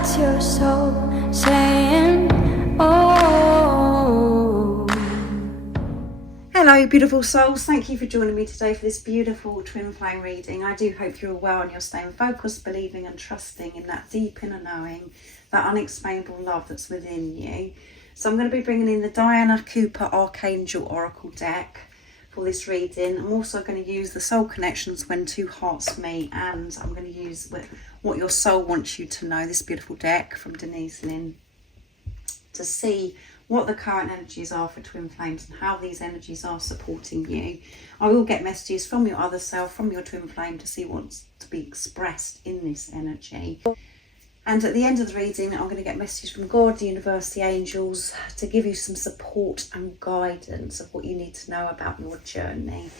That's your soul saying, oh. Hello beautiful souls, thank you for joining me today for this beautiful twin flame reading. I do hope you're well and you're staying focused, believing and trusting in that deep inner knowing, that unexplainable love that's within you. So I'm going to be bringing in the Diana Cooper Archangel Oracle deck for this reading. I'm also going to use the Soul Connections When Two Hearts Meet, and I'm going to use what your soul wants you to know, this beautiful deck from Denise Lynn, to see what the current energies are for twin flames and how these energies are supporting you. I will get messages from your other self, from your twin flame, to see what's to be expressed in this energy. And at the end of the reading, I'm going to get messages from God, the universe, the angels, to give you some support and guidance of what you need to know about your journey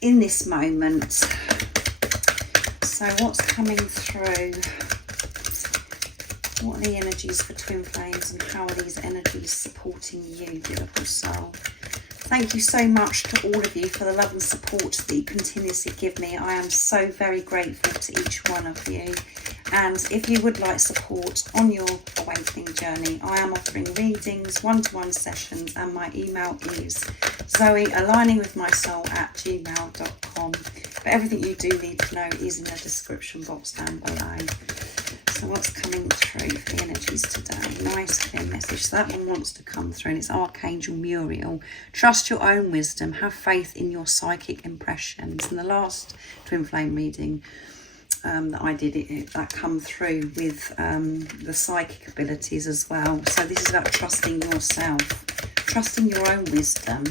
in this moment. So what's coming through? What are the energies for twin flames, and how are these energies supporting you, beautiful soul? Thank you so much to all of you for the love and support that you continuously give me. I am so very grateful to each one of you. And if you would like support on your awakening journey, I am offering readings, one-to-one sessions, and my email is zoealigningwithmysoul@gmail.com. But everything you do need to know is in the description box down below. So what's coming through for the energies today? Nice clear message. So that one wants to come through, and it's Archangel Muriel. Trust your own wisdom. Have faith in your psychic impressions. And the last twin flame reading that I did, that come through with the psychic abilities as well. So this is about trusting yourself, trusting your own wisdom.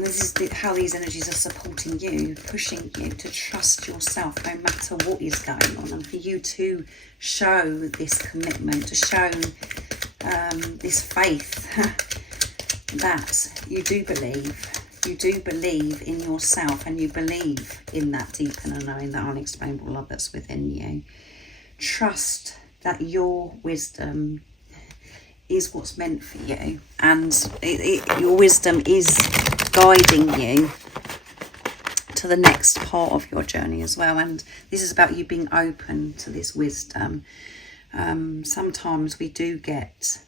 This is how these energies are supporting you, pushing you to trust yourself no matter what is going on, and for you to show this commitment, to show this faith that you do believe in yourself, and you believe in that deep inner knowing, that unexplainable love that's within you. Trust that your wisdom is what's meant for you, and your wisdom is guiding you to the next part of your journey as well. And this is about you being open to this wisdom. Sometimes we do get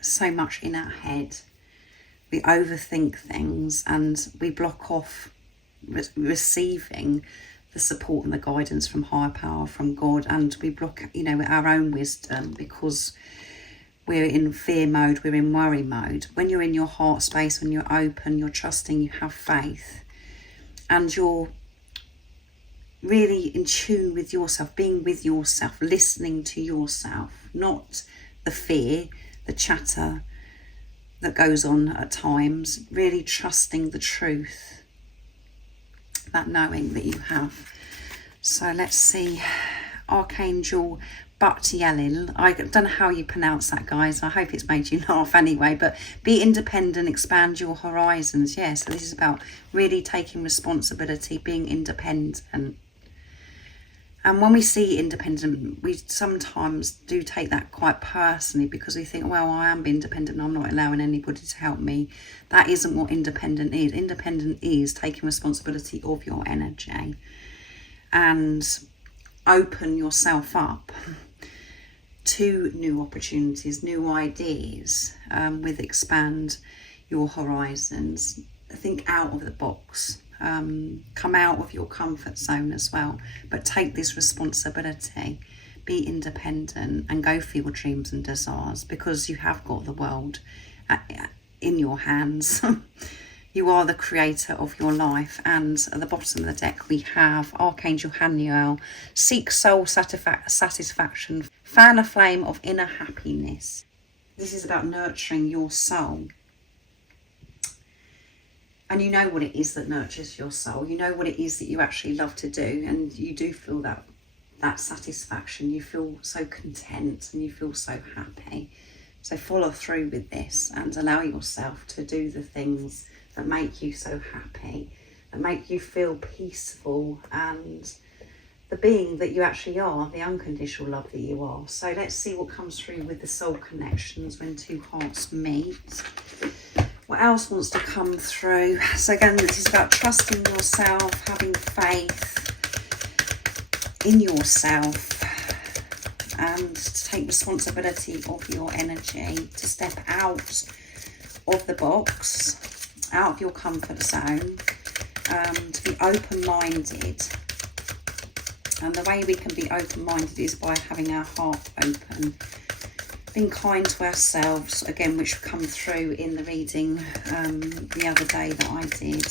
so much in our head, we overthink things, and we block off receiving the support and the guidance from higher power, from God, and we block, our own wisdom because we're in fear mode, we're in worry mode. When you're in your heart space, when you're open, you're trusting, you have faith, and you're really in tune with yourself, being with yourself, listening to yourself, not the fear, the chatter that goes on at times, really trusting the truth, that knowing that you have. So let's see, Archangel Batialil. I don't know how you pronounce that, guys. I hope it's made you laugh anyway. But be independent, expand your horizons. Yeah, so this is about really taking responsibility, being independent. And when we see independent, we sometimes do take that quite personally, because we think, well, I am being independent, I'm not allowing anybody to help me. That isn't what independent is. Independent is taking responsibility of your energy and open yourself up to new opportunities, new ideas, expand your horizons. Think out of the box, come out of your comfort zone as well, but take this responsibility, be independent and go for your dreams and desires, because you have got the world in your hands. You are the creator of your life. And at the bottom of the deck we have Archangel Haniel. Seek soul satisfaction, fan a flame of inner happiness. This is about nurturing your soul. And you know what it is that nurtures your soul. You know what it is that you actually love to do, and you do feel that satisfaction. You feel so content and you feel so happy. So follow through with this and allow yourself to do the things that make you so happy, that make you feel peaceful, and the being that you actually are, the unconditional love that you are. So let's see what comes through with the soul connections when two hearts meet. What else wants to come through? So again, this is about trusting yourself, having faith in yourself and to take responsibility of your energy, to step out of the box, out of your comfort zone, to be open-minded. And the way we can be open-minded is by having our heart open, being kind to ourselves, again, which come through in the reading the other day that I did.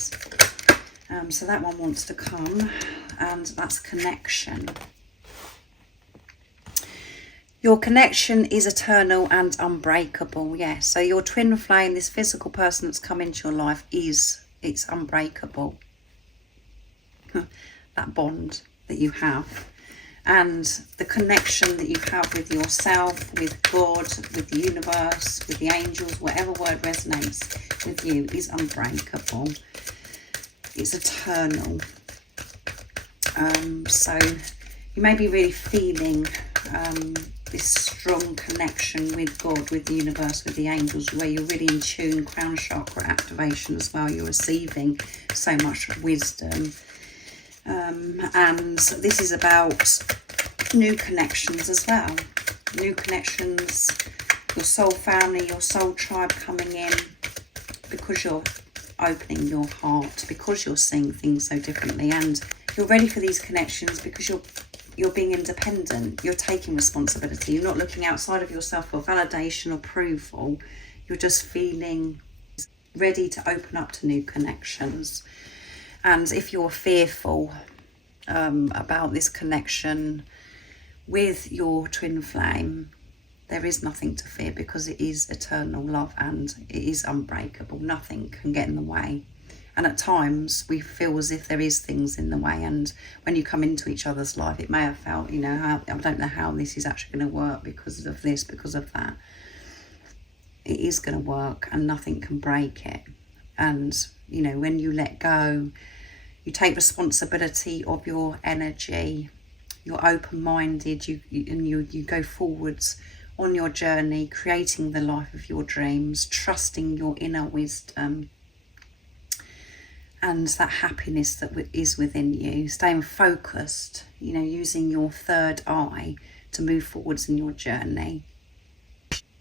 So that one wants to come, and that's connection. Your connection is eternal and unbreakable. Yeah, so your twin flame, this physical person that's come into your life, it's unbreakable. That bond that you have, and the connection that you have with yourself, with God, with the universe, with the angels, whatever word resonates with you, is unbreakable. It's eternal. So you may be really feeling this strong connection with God, with the universe, with the angels, where you're really in tune, crown chakra activation as well. You're receiving so much wisdom. And this is about new connections as well. New connections, your soul family, your soul tribe coming in, because you're opening your heart, because you're seeing things so differently, and you're ready for these connections because you're being independent, you're taking responsibility, you're not looking outside of yourself for validation or approval, you're just feeling ready to open up to new connections. And if you're fearful about this connection with your twin flame, there is nothing to fear, because it is eternal love and it is unbreakable. Nothing can get in the way. And at times we feel as if there is things in the way, and when you come into each other's life, it may have felt, you know, I don't know how this is actually going to work because of this, because of that. It is going to work, and nothing can break it. And, you know, when you let go, you take responsibility of your energy, you're open-minded, you go forwards on your journey, creating the life of your dreams, trusting your inner wisdom and that happiness that is within you, staying focused, you know, using your third eye to move forwards in your journey.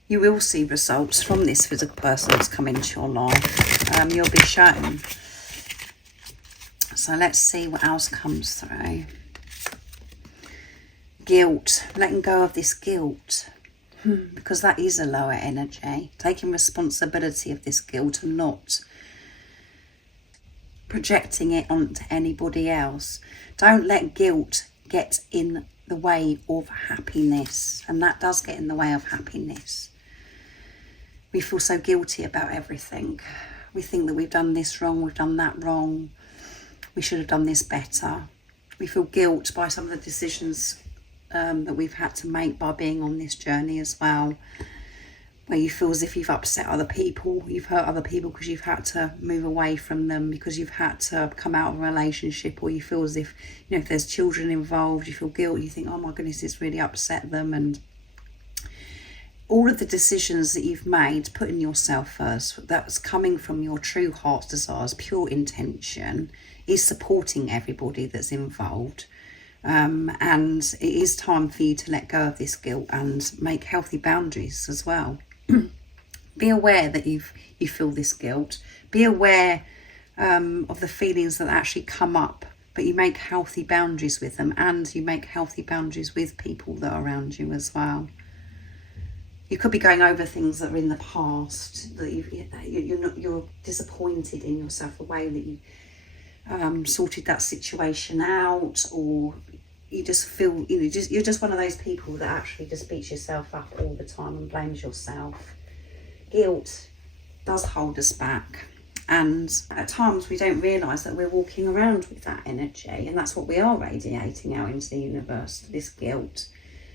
You will see results from this physical person that's come into your life. You'll be shown. So let's see what else comes through. Guilt, letting go of this guilt, because that is a lower energy. Taking responsibility of this guilt and not projecting it onto anybody else. Don't let guilt get in the way of happiness, and that does get in the way of happiness. We feel so guilty about everything. We think that we've done this wrong, we've done that wrong, we should have done this better. We feel guilt by some of the decisions that we've had to make by being on this journey as well, where you feel as if you've upset other people, you've hurt other people because you've had to move away from them, because you've had to come out of a relationship, or you feel as if, you know, if there's children involved, you feel guilt, you think, oh my goodness, it's really upset them. And all of the decisions that you've made, putting yourself first, that's coming from your true heart's desires, pure intention, is supporting everybody that's involved. And it is time for you to let go of this guilt and make healthy boundaries as well. Be aware that you feel this guilt. Be aware of the feelings that actually come up, but you make healthy boundaries with them, and you make healthy boundaries with people that are around you as well. You could be going over things that are in the past, that you're disappointed in yourself, the way that you sorted that situation out, or you just feel, you know, you're just one of those people that actually just beats yourself up all the time and blames yourself. Guilt does hold us back, and at times we don't realise that we're walking around with that energy, and that's what we are radiating out into the universe, this guilt,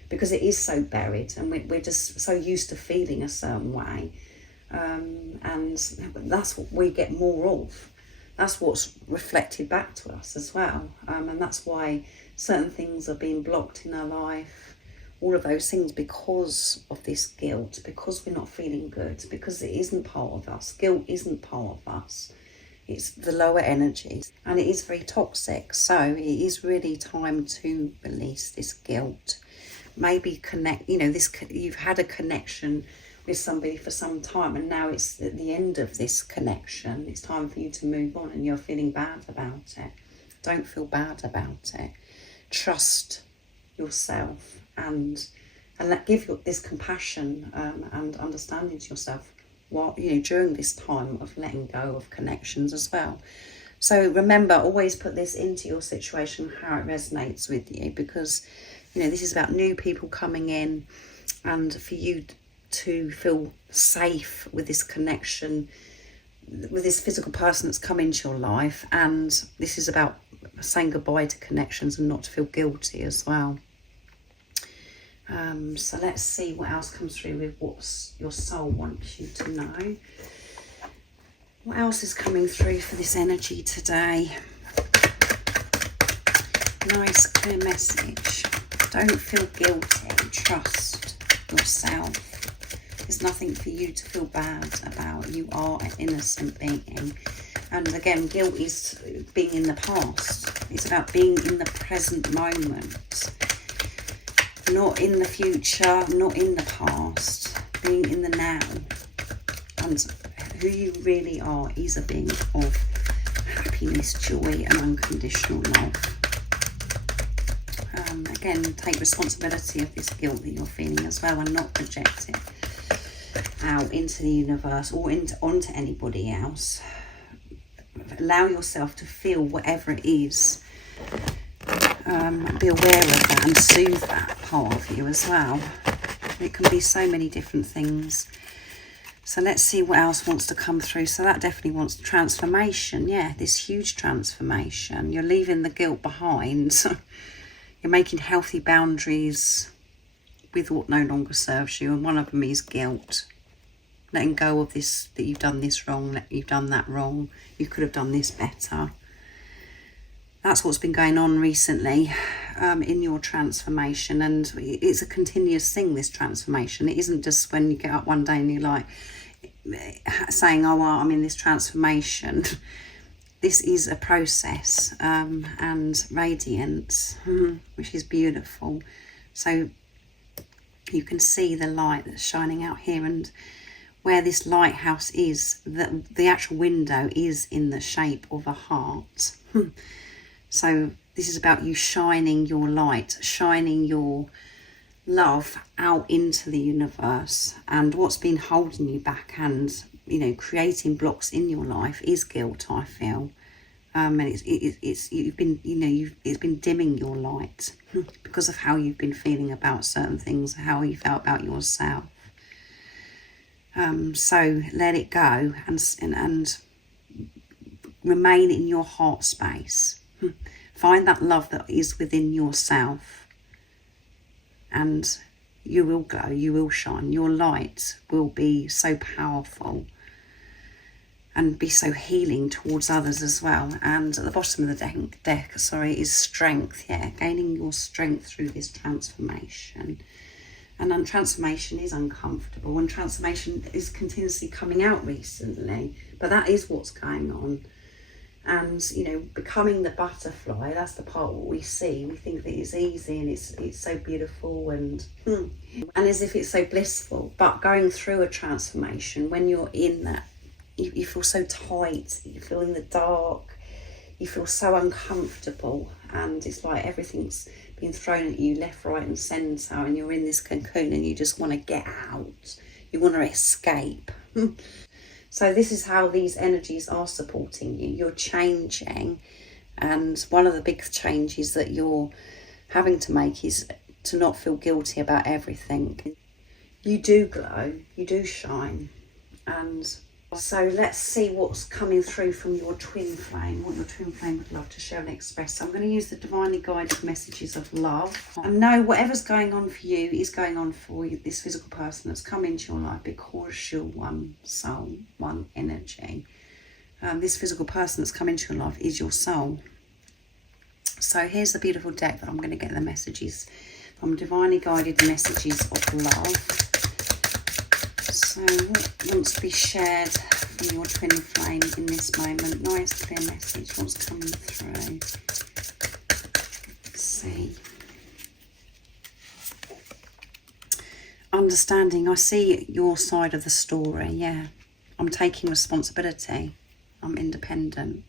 because it is so buried, and we're just so used to feeling a certain way, and that's what we get more of. That's what's reflected back to us as well. And that's why certain things are being blocked in our life, all of those things, because of this guilt, because we're not feeling good, because it isn't part of us. Guilt isn't part of us. It's the lower energies, and it is very toxic. So it is really time to release this guilt. Maybe connect, you know, this, you've had a connection with somebody for some time, and now it's at the end of this connection. It's time for you to move on, and you're feeling bad about it. Don't feel bad about it. Trust yourself and give this compassion and understanding to yourself, while, you know, during this time of letting go of connections as well. So remember, always put this into your situation, how it resonates with you, because, you know, this is about new people coming in, and for you to feel safe with this connection, with this physical person that's come into your life. And this is about saying goodbye to connections and not to feel guilty as well. So let's see what else comes through with what your soul wants you to know. What else is coming through for this energy today? Nice clear message. Don't feel guilty. Trust yourself. There's nothing for you to feel bad about. You are an innocent being. And again, guilt is being in the past. It's about being in the present moment. Not in the future, not in the past. Being in the now. And who you really are is a being of happiness, joy and unconditional love. Again, take responsibility of this guilt that you're feeling as well, and not project it out into the universe or onto anybody else. Allow yourself to feel whatever it is. Be aware of that and soothe that part of you as well. It can be so many different things. So let's see what else wants to come through. So that definitely wants transformation. Yeah, this huge transformation. You're leaving the guilt behind. You're making healthy boundaries with what no longer serves you. And one of them is guilt. Letting go of this, that you've done this wrong, that you've done that wrong. You could have done this better. That's what's been going on recently in your transformation. And it's a continuous thing, this transformation. It isn't just when you get up one day and you're like saying, oh, well, I'm in this transformation. This is a process and radiance, which is beautiful. So you can see the light that's shining out here, and where this lighthouse is, the actual window is in the shape of a heart. So this is about you shining your light, shining your love out into the universe. And what's been holding you back and, you know, creating blocks in your life is guilt, I feel. And it's you've been, you know, it's been dimming your light because of how you've been feeling about certain things, how you felt about yourself. So let it go and remain in your heart space. Find that love that is within yourself, and you will glow, you will shine. Your light will be so powerful and be so healing towards others as well. And at the bottom of the deck, is strength. Yeah, gaining your strength through this transformation. And transformation is uncomfortable, and transformation is continuously coming out recently. But that is what's going on. And, you know, becoming the butterfly, that's the part what we see. We think that it's easy and it's so beautiful and as if it's so blissful. But going through a transformation, when you're in that, you feel so tight, you feel in the dark, you feel so uncomfortable, and it's like everything's being thrown at you left, right and centre, and you're in this cocoon and you just want to get out. You want to escape. So this is how these energies are supporting you. You're changing, and one of the big changes that you're having to make is to not feel guilty about everything. You do glow, you do shine. And so let's see what's coming through from your twin flame, what your twin flame would love to share and express. So I'm going to use the divinely guided messages of love. And know whatever's going on for you is going on for you, this physical person that's come into your life, because you're one soul, one energy. This physical person that's come into your life is your soul. So here's the beautiful deck that I'm going to get the messages from, divinely guided messages of love. So what wants to be shared from your twin flame in this moment. Nice clear message, what's coming through. Let's see. Understanding, I see your side of the story, yeah. I'm taking responsibility. I'm independent.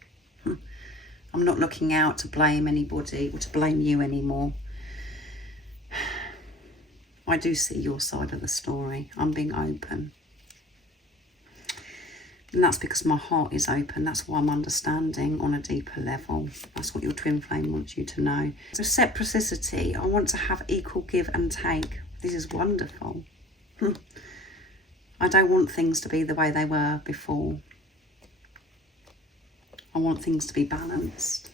I'm not looking out to blame anybody or to blame you anymore. I do see your side of the story. I'm being open. And that's because my heart is open. That's why I'm understanding on a deeper level. That's what your twin flame wants you to know. So reciprocity, I want to have equal give and take. This is wonderful. I don't want things to be the way they were before. I want things to be balanced.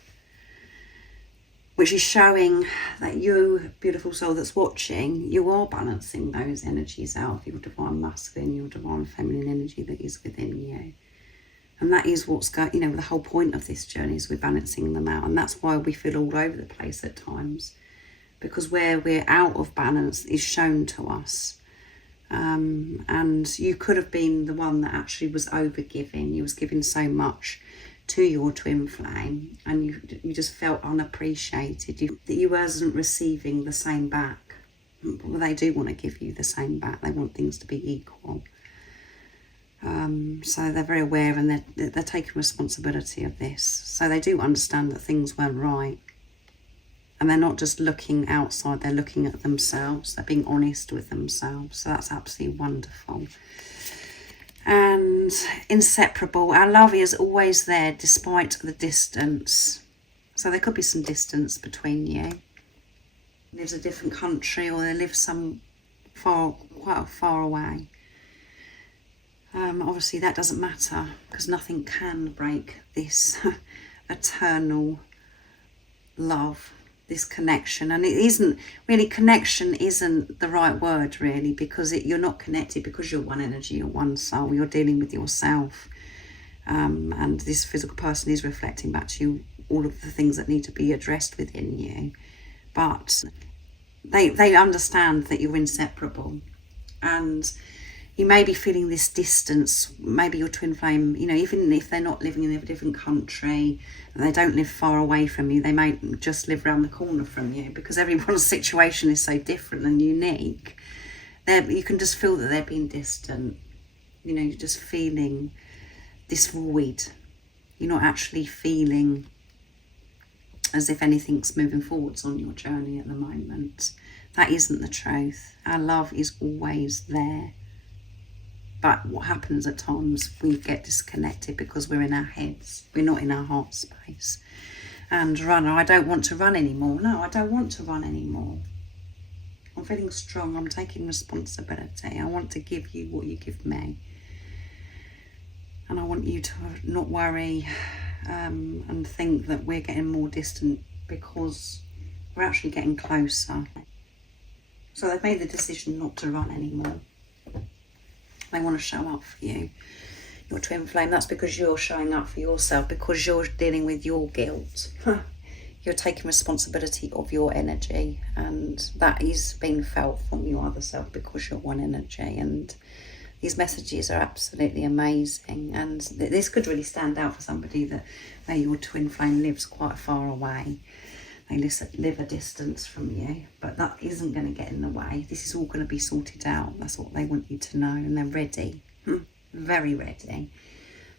Which is showing that you, beautiful soul that's watching, you are balancing those energies out, your divine masculine, your divine feminine energy that is within you. And that is what's going, you know, the whole point of this journey is we're balancing them out. And that's why we feel all over the place at times. Because where we're out of balance is shown to us. And you could have been the one that actually was over-giving. You was giving so much to your twin flame, and you just felt unappreciated, that you wasn't receiving the same back. Well, they do want to give you the same back. They want things to be equal. So they're very aware, and they're taking responsibility of this. So they do understand that things weren't right, and they're not just looking outside, they're looking at themselves. They're being honest with themselves. So that's absolutely wonderful. And inseparable. Our love is always there despite the distance. So there could be some distance between you. Lives a different country, or they live quite far away. Obviously that doesn't matter, because nothing can break this eternal love, this connection. And it isn't really, connection isn't the right word really, because you're not connected, because you're one energy, you're one soul, you're dealing with yourself, and this physical person is reflecting back to you all of the things that need to be addressed within you. But they understand that you're inseparable, and you may be feeling this distance. Maybe your twin flame, you know, even if they're not living in a different country, they don't live far away from you, they may just live around the corner from you, because everyone's situation is so different and unique. You can just feel that they're being distant. You know, you're just feeling this void. You're not actually feeling as if anything's moving forwards on your journey at the moment. That isn't the truth. Our love is always there. But what happens at times, we get disconnected because we're in our heads. We're not in our heart space. And runner, I don't want to run anymore. No, I don't want to run anymore. I'm feeling strong. I'm taking responsibility. I want to give you what you give me. And I want you to not worry and think that we're getting more distant, because we're actually getting closer. So they've made the decision not to run anymore. They want to show up for you, your twin flame. That's because you're showing up for yourself, because you're dealing with your guilt. You're taking responsibility of your energy, and that is being felt from your other self, because you're one energy. And these messages are absolutely amazing, and this could really stand out for somebody that where your twin flame lives quite far away. They live a distance from you, but that isn't going to get in the way. This is all going to be sorted out. That's what they want you to know, and they're ready, very ready.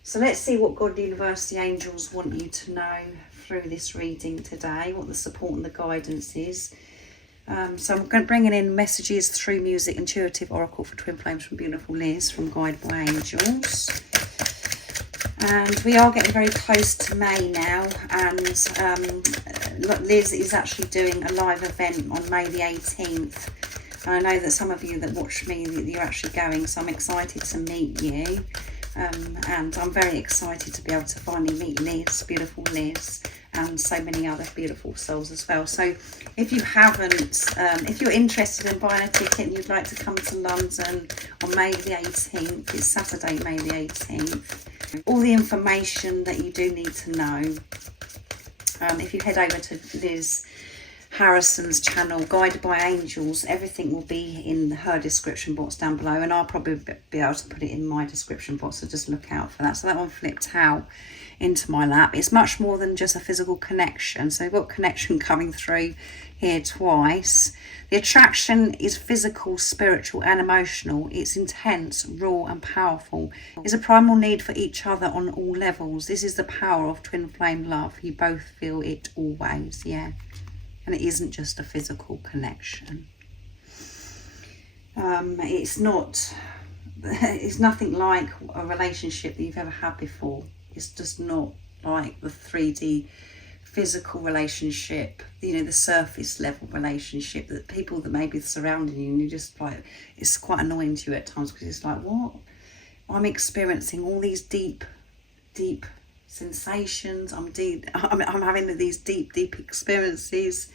So let's see what God, the universe, the angels want you to know through this reading today, what the support and the guidance is. So I'm going to bring in messages through music, intuitive oracle for twin flames from beautiful Liz from Guide by Angels. And we are getting very close to May now, and Liz is actually doing a live event on May the 18th. And I know that some of you that watch me, you're actually going, so I'm excited to meet you. And I'm very excited to be able to finally meet Liz, beautiful Liz, and so many other beautiful souls as well. So if you haven't, if you're interested in buying a ticket and you'd like to come to London on May the 18th, it's Saturday, May the 18th. All the information that you do need to know, if you head over to Liz Harrison's channel, Guided by Angels. Everything will be in her description box down below, and I'll probably be able to put it in my description box, so just look out for that. So that one flipped out into my lap. It's much more than just a physical connection. So we've got connection coming through here twice. The attraction is physical, spiritual and emotional. It's intense, raw and powerful. It's a primal need for each other on all levels. This is the power of twin flame love. You both feel it always, yeah. And it isn't just a physical connection. It's nothing like a relationship that you've ever had before. It's just not like the 3D physical relationship, you know, the surface level relationship that people that may be surrounding you, and you just like, it's quite annoying to you at times, because it's like, what? I'm experiencing all these deep sensations. I'm having these deep experiences,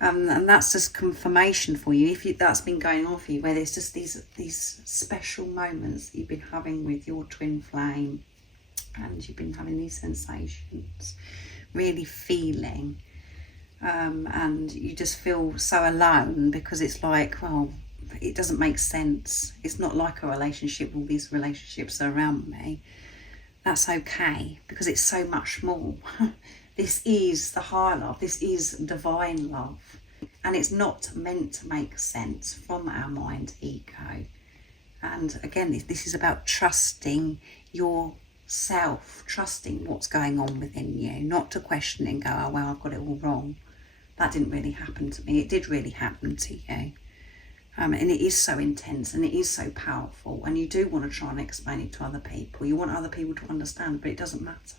and that's just confirmation for you, if that's been going on for you, where there's just these special moments that you've been having with your twin flame, and you've been having these sensations, really feeling, and you just feel so alone, because it's like, well, it doesn't make sense. It's not like a relationship. All these relationships are around me. That's okay, because it's so much more. This is the higher love. This is divine love, and it's not meant to make sense from our mind ego. And again, this is about trusting yourself, trusting what's going on within you, not to question it and go, oh well, I've got it all wrong. That didn't really happen to me. It did really happen to you. And it is so intense, and it is so powerful, and you do want to try and explain it to other people. You want other people to understand, but it doesn't matter.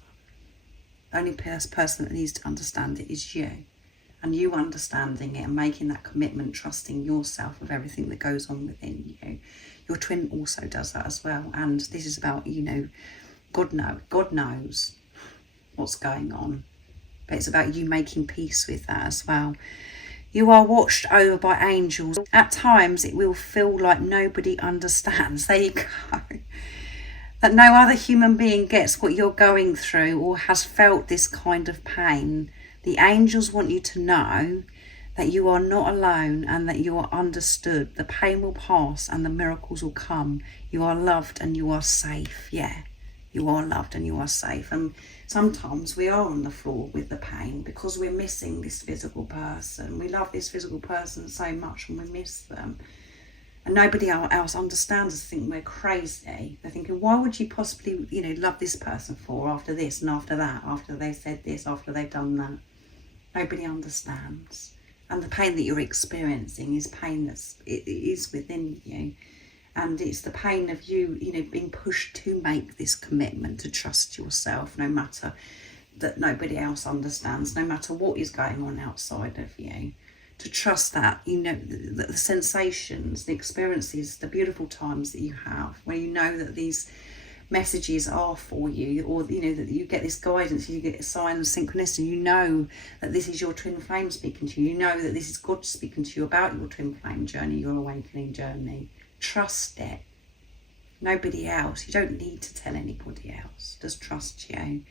The only person that needs to understand it is you. And you understanding it and making that commitment, trusting yourself with everything that goes on within you. Your twin also does that as well. And this is about, you know, God knows what's going on. But it's about you making peace with that as well. You are watched over by angels. At times it will feel like nobody understands. There you go. That no other human being gets what you're going through or has felt this kind of pain. The angels want you to know that you are not alone and that you are understood. The pain will pass and the miracles will come. You are loved and you are safe. Yeah, you are loved and you are safe. And sometimes we are on the floor with the pain because we're missing this physical person. We love this physical person so much and we miss them. And nobody else understands us, think we're crazy. They're thinking, why would you possibly, you know, love this person for after this and after that, after they said this, after they've done that? Nobody understands. And the pain that you're experiencing is pain it is within you. And it's the pain of you, you know, being pushed to make this commitment, to trust yourself, no matter that nobody else understands, no matter what is going on outside of you. To trust that, you know, the sensations, the experiences, the beautiful times that you have, where you know that these messages are for you, or, you know, that you get this guidance, you get a sign of synchronicity, you know that this is your twin flame speaking to you, you know that this is God speaking to you about your twin flame journey, your awakening journey. Trust it. Nobody else. You don't need to tell anybody else. Just trust you,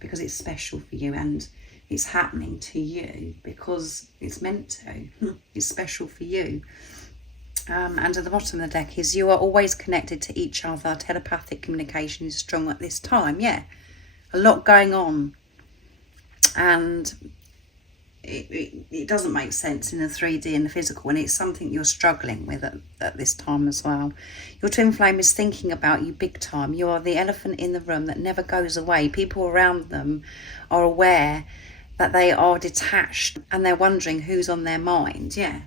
because it's special for you and it's happening to you because it's meant to. It's special for you. And at the bottom of the deck is, you are always connected to each other. Telepathic communication is strong at this time. Yeah, a lot going on. And it doesn't make sense in the 3D and the physical, and it's something you're struggling with at this time as well. Your twin flame is thinking about you big time. You are the elephant in the room that never goes away. People around them are aware that they are detached and they're wondering who's on their mind. Yeah,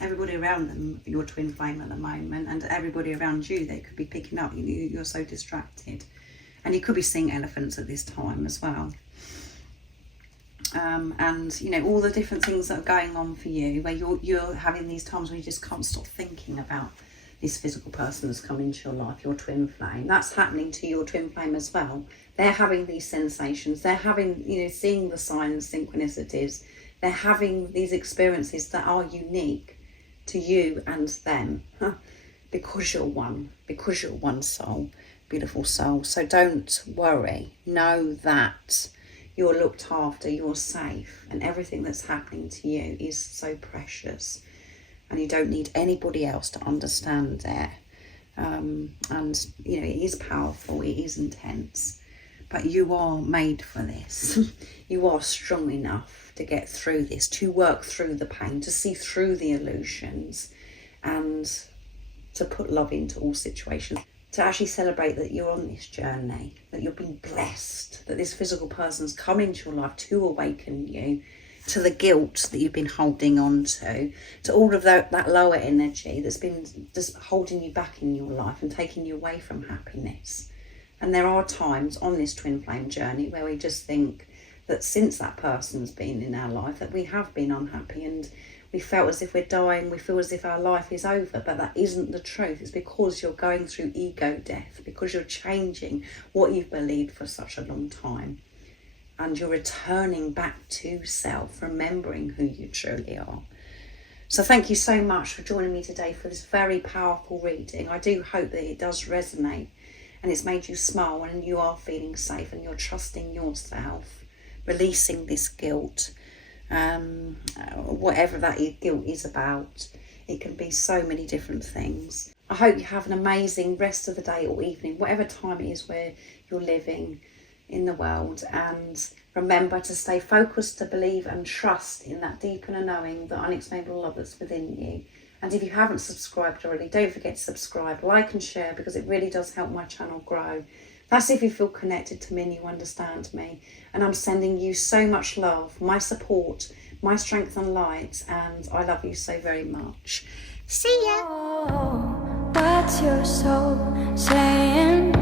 everybody around them, your twin flame at the moment, and everybody around you, they could be picking up. You're so distracted, and you could be seeing elephants at this time as well. And you know, all the different things that are going on for you, where you're having these times where you just can't stop thinking about this physical person that's come into your life, your twin flame. That's happening to your twin flame as well. They're having these sensations. They're having, you know, seeing the signs, synchronicities. They're having these experiences that are unique to you and them, because you're one soul, beautiful soul. So don't worry. Know that you're looked after, you're safe, and everything that's happening to you is so precious, and you don't need anybody else to understand it. And you know, it is powerful, it is intense, but you are made for this. You are strong enough to get through this, to work through the pain, to see through the illusions, and to put love into all situations. To actually celebrate that you're on this journey, that you've been blessed, that this physical person's come into your life to awaken you to the guilt that you've been holding on to all of that lower energy that's been just holding you back in your life and taking you away from happiness. And there are times on this twin flame journey where we just think that since that person's been in our life that we have been unhappy, and we felt as if we're dying, we feel as if our life is over, but that isn't the truth. It's because you're going through ego death, because you're changing what you've believed for such a long time. And you're returning back to self, remembering who you truly are. So thank you so much for joining me today for this very powerful reading. I do hope that it does resonate and it's made you smile and you are feeling safe and you're trusting yourself, releasing this guilt. Whatever that guilt is about, it can be so many different things. I hope you have an amazing rest of the day or evening, whatever time it is where you're living in the world, and remember to stay focused, to believe and trust in that deep inner knowing, the unexplainable love that's within you. And if you haven't subscribed already, don't forget to subscribe, like and share, because it really does help my channel grow. That's if you feel connected to me and you understand me. And I'm sending you so much love, my support, my strength and light, and I love you so very much. See ya! Oh, what's your soul saying?